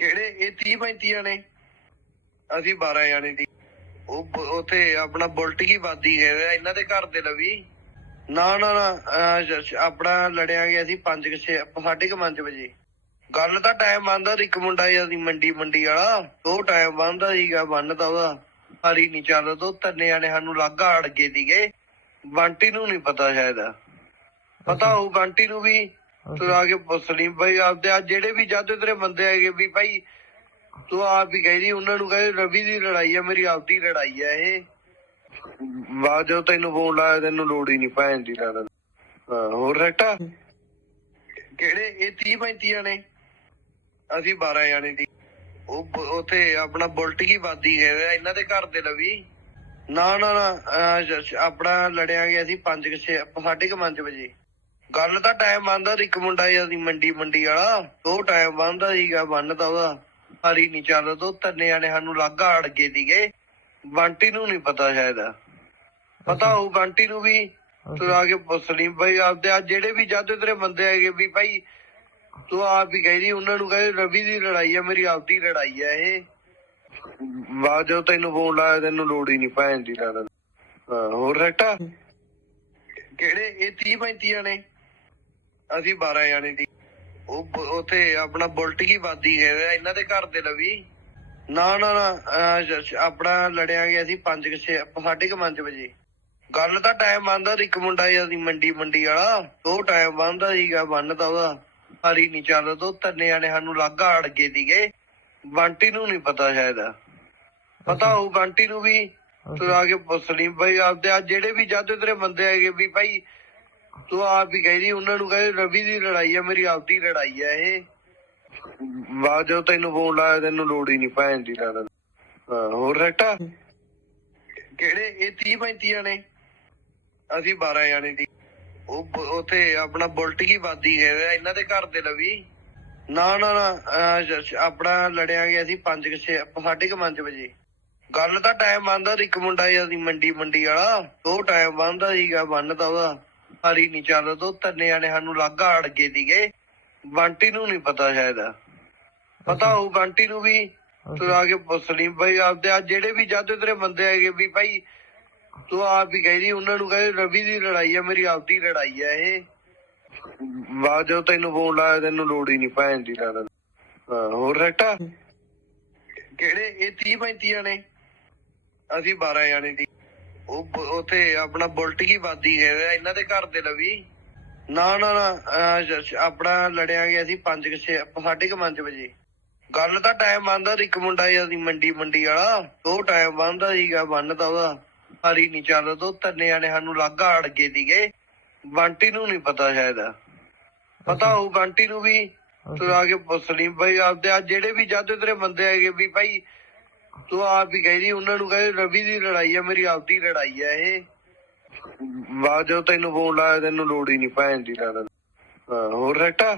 ਕਿਹੜੇ? ਇਹ 30 35 ਨੇ। ਅਸੀਂ 12 ਜਾਣੇ ਦੀ ਉਹ ਬ- ਆਪਣਾ ਬੁਲਟ ਕੀ ਵਾਦੀ ਗਏ ਇਹਨਾਂ ਦੇ ਘਰ ਦੇ ਲਵੀ। ਨਾ ਨਾ ਨਾ ਆਪਣਾ ਲੜਿਆ ਗਿਆ ਸੀ 5 6 5:30 ਵਜੇ। ਗੱਲ ਤਾਂ ਟਾਈਮ ਆਂਦਾ ਇੱਕ ਮੁੰਡਾ ਯਾਦੀ ਮੰਡੀ ਮੰਡੀ ਵਾਲਾ। ਉਹ ਟਾਈਮ ਬੰਦਾ ਸੀਗਾ, ਬੰਨਦਾ ਉਹਦਾ। ਹਰੀ ਨਹੀਂ ਚੱਲਦਾ ਤੋਂ ਤੰਨੇ ਜਾਣੇ ਸਾਨੂੰ ਲਾਗਾ ਅੜ ਗਏ ਸੀਗੇ। ਬੰਟੀ ਨੂੰ ਨਹੀਂ ਪਤਾ ਸ਼ਾਇਦ। ਪਤਾ ਉਹ ਬੰਟੀ ਨੂੰ ਵੀ ਤੂੰ ਆ ਕੇ ਪੁੱਛ ਲਈ ਬਈ ਆਪਦੇ ਆ ਜਿਹੜੇ ਵੀ ਜਦ ਤੇਰੇ ਬੰਦੇ ਹੈਗੇ ਵੀ ਭਾਈ ਤੂੰ ਆਪ ਹੀ ਕਹੀ ਉਹਨਾਂ ਨੂੰ ਕਹੇ ਰਵੀ ਦੀ ਲੜਾਈ ਹੈ ਮੇਰੀ ਆਪਦੀ ਲੜਾਈ ਹੈ ਇਹ। ਬਾਅਦ ਜਦੋਂ ਤੈਨੂੰ ਫੋਨ ਲਾਇਆ, ਤੈਨੂੰ ਲੋੜ ਹੀ ਨਹੀਂ ਭੈਣ ਦੀ ਲੜਨ ਹੋਰ ਰੈਟਾ? ਕਿਹੜੇ? ਇਹ 30 35 ਨੇ। ਅਸੀਂ 12 ਜਾਣੇ ਦੀ ਉਹ ਬ- ਆਪਣਾ ਬੁਲਟ ਕੀ ਵਾਦੀ ਗਏ ਇਹਨਾਂ ਦੇ ਘਰ ਦੇ ਲਵੀ। ਨਾ ਨਾ ਨਾ ਆਪਣਾ ਲੜਿਆ ਗਿਆ ਸੀ 5 6 5:30 ਵਜੇ। ਗੱਲ ਤਾਂ ਟਾਈਮ ਆਂਦਾ ਇੱਕ ਮੁੰਡਾ ਯਾਦੀ ਮੰਡੀ ਮੰਡੀ ਵਾਲਾ ਉਹ ਟਾਈਮ ਬੰਦਾ ਸੀਗਾ ਬੰਨਦਾ ਉਹਦਾ। ਹਰੀ ਨਹੀਂ ਚੱਲਦਾ ਤੋਂ ਤੰਨੇ ਜਾਣੇ ਸਾਨੂੰ ਲਾਗਾ ਅੜ ਗਏ ਸੀਗੇ। ਬੰਟੀ ਨੂੰ ਨਹੀਂ ਪਤਾ ਸ਼ਾਇਦ। ਪਤਾ ਹੋਊ ਬੰਟੀ ਨੂੰ ਵੀ ਤੂੰ ਆ ਕੇ ਪੁੱਛ ਲਈ ਬਈ ਆਪਦੇ ਆ ਜਿਹੜੇ ਵੀ ਜਦ ਤੇਰੇ ਬੰਦੇ ਹੈਗੇ ਵੀ ਭਾਈ ਤੂੰ ਆਪ ਹੀ ਕਹੀ ਉਹਨਾਂ ਨੂੰ ਕਹੇ ਰਵੀ ਦੀ ਲੜਾਈ ਹੈ ਮੇਰੀ ਆਪਦੀ ਲੜਾਈ ਹੈ ਇਹ। ਜਦੋਂ ਤੈਨੂੰ ਫੋਨ ਲਾਇਆ ਤੈਨੂੰ ਲੋੜ ਹੀ ਨਹੀਂ ਭੈਣ ਦੀ ਲੜਨ ਹੋਰ ਰੈਟਾ? ਕਿਹੜੇ? ਇਹ 30 35 ਨੇ ਅਸੀਂ 12 ਜਾਣੇ ਦੀ ਉਹ ਬ- ਉੱਥੇ ਆਪਣਾ ਬੁਲਟ ਕੀ ਵਾਦੀ ਗਏ ਆ, ਇਹਨਾਂ ਦੇ ਘਰ ਦੇ ਲਵੀ। ਨਾ ਨਾ ਨਾ ਅਹ ਜ- ਜ- ਆਪਣਾ ਲੜਿਆ ਗਿਆ ਸੀ 5 6 5:30 ਵਜੇ। ਗੱਲ ਤਾਂ ਟਾਈਮ ਆਂਦਾ ਇੱਕ ਮੁੰਡਾ ਯਾਦੀ ਮੰਡੀ ਮੰਡੀ ਵਾਲਾ। ਉਹ ਟਾਈਮ ਬੰਦਾ ਸੀਗਾ ਬੰਨਦਾ ਉਹਦਾ। ਹਰੀ ਨਹੀਂ ਚੱਲਦਾ ਤੋਂ ਤੰਨੇ ਜਾਣੇ ਸਾਨੂੰ ਲਾਗਾ ਅੜ ਗਏ ਸੀਗੇ। ਬੰਟੀ ਨੂੰ ਨਹੀਂ ਪਤਾ ਸ਼ਾਇਦ। ਪਤਾ ਹੋਊ ਬੰਟੀ ਨੂੰ ਵੀ। ਤੂੰ ਆ ਕੇ ਪੁੱਛ ਲਈ ਬਈ ਆਪਦੇ ਆ ਜਿਹੜੇ ਵੀ ਜਦ ਤੇਰੇ ਬੰਦੇ ਹੈਗੇ ਵੀ ਭਾਈ ਤੂੰ ਆਪ ਹੀ ਕਹੀ ਉਹਨਾਂ ਨੂੰ ਕਹੇ, ਰਵੀ ਦੀ ਲੜਾਈ ਆ, ਮੇਰੀ ਆਪਦੀ ਲੜਾਈ ਹੈ ਇਹ। ਬਾਅਦ ਜਦੋਂ ਤੈਨੂੰ ਫੋਨ ਲਾਇਆ, ਤੈਨੂੰ ਲੋੜ ਹੀ ਨਹੀਂ ਭੈਣ ਦੀ ਲੜਨ ਹੋਰ ਰੈਟਾ? ਕਿਹੜੇ? ਇਹ 30 35 ਨੇ। ਅਸੀਂ 12 ਜਾਣੇ ਦੀ ਉਹ ਬ- ਆਪਣਾ ਬੁਲਟ ਕੀ ਵਾਦੀ ਗਏ ਇਹਨਾਂ ਦੇ ਘਰ ਦੇ ਲਵੀ ਨਾ ਨਾ ਨਾ ਆਪਣਾ ਲੜਿਆ ਗਿਆ ਸੀ 5 6 5:30 ਵਜੇ। ਗੱਲ ਤਾਂ ਟਾਈਮ ਆਂਦਾ ਇੱਕ ਮੁੰਡਾ ਯਾਦੀ ਮੰਡੀ ਮੰਡੀ ਵਾਲਾ। ਉਹ ਟਾਈਮ ਬੰਦਾ ਸੀਗਾ ਬੰਨਦਾ ਉਹਦਾ। ਹਰੀ ਨਹੀਂ ਚੱਲਦਾ ਤੋਂ ਤੰਨੇ ਜਾਣੇ ਸਾਨੂੰ ਲਾਗਾ ਅੜ ਗਏ ਸੀਗੇ। ਬੰਟੀ ਨੂੰ ਨਹੀਂ ਪਤਾ ਸ਼ਾਇਦ। ਪਤਾ ਹੋਊ ਬੰਟੀ ਨੂੰ ਵੀ ਤੂੰ ਆ ਕੇ ਪੁੱਛ ਲਈ ਬਈ ਆਪਦੇ ਆ ਜਿਹੜੇ ਵੀ ਜਦ ਤੇਰੇ ਬੰਦੇ ਹੈਗੇ ਵੀ ਭਾਈ ਤੂੰ ਆਪ ਹੀ ਕਹੀ ਉਹਨਾਂ ਨੂੰ ਕਹੇ ਰਵੀ ਦੀ ਲੜਾਈ ਹੈ ਮੇਰੀ ਆਪਦੀ ਲੜਾਈ ਹੈ ਇਹ। ਜਦੋਂ ਤੈਨੂੰ ਫੋਨ ਲਾਇਆ ਤੈਨੂੰ ਲੋੜ ਹੀ ਨਹੀਂ ਭੈਣ ਦੀ ਲੜਨ ਹੋਰ ਰੈਟਾ? ਕਿਹੜੇ? ਇਹ 30 35 ਨੇ ਅਸੀਂ 12 ਜਾਣੇ ਦੀ ਉਹ ਉੱਥੇ ਆਪਣਾ ਬੁਲਟ ਕੀ ਵਾਦੀ ਗਏ ਇਹਨਾਂ ਦੇ ਘਰ ਦੇ ਲਵੀ। ਨਾ ਨਾ ਨਾ ਆਪਣਾ ਲੜਿਆ ਗਿਆ ਸੀ 5 6 5:30 ਵਜੇ। ਗੱਲ ਤਾਂ ਟਾਈਮ ਆਂਦਾ ਇੱਕ ਮੁੰਡਾ ਯਾਦੀ ਮੰਡੀ ਮੰਡੀ ਵਾਲਾ। ਉਹ ਟਾਈਮ ਬੰਦਾ ਸੀਗਾ ਬੰਨਦਾ ਉਹਦਾ। ਹਰੀ ਨਹੀਂ ਚੱਲਦਾ ਤੋਂ ਤੰਨੇ ਜਾਣੇ ਸਾਨੂੰ ਲਾਗਾ ਅੜ ਗਏ ਸੀਗੇ। ਬੰਟੀ ਨੂੰ ਨਹੀਂ ਪਤਾ ਸ਼ਾਇਦ। ਪਤਾ ਹੋਊ ਬੰਟੀ ਨੂੰ ਵੀ। ਤੂੰ ਆ ਕੇ ਪੁੱਛ ਲਈ ਬਈ ਆਪਦੇ ਆ ਜਿਹੜੇ ਵੀ ਜਦ ਤੇਰੇ ਬੰਦੇ ਹੈਗੇ ਵੀ ਭਾਈ ਤੂੰ ਆਪ ਹੀ ਕਹਿ ਕਹੀ ਉਹਨਾਂ ਨੂੰ ਕਹੇ, ਰਵੀ ਦੀ ਲੜਾਈ ਆ, ਮੇਰੀ ਆਪਦੀ ਲੜਾਈ ਆ ਇਹ। ਬਾਅਦ ਜਦੋਂ ਤੈਨੂੰ ਫੋਨ ਲਾਇਆ, ਤੈਨੂੰ ਲੋੜ ਹੀ ਨਹੀਂ ਭੈਣ ਦੀ ਲੜਨ ਹਾਂ, ਹੋਰ ਰੈਟਾ?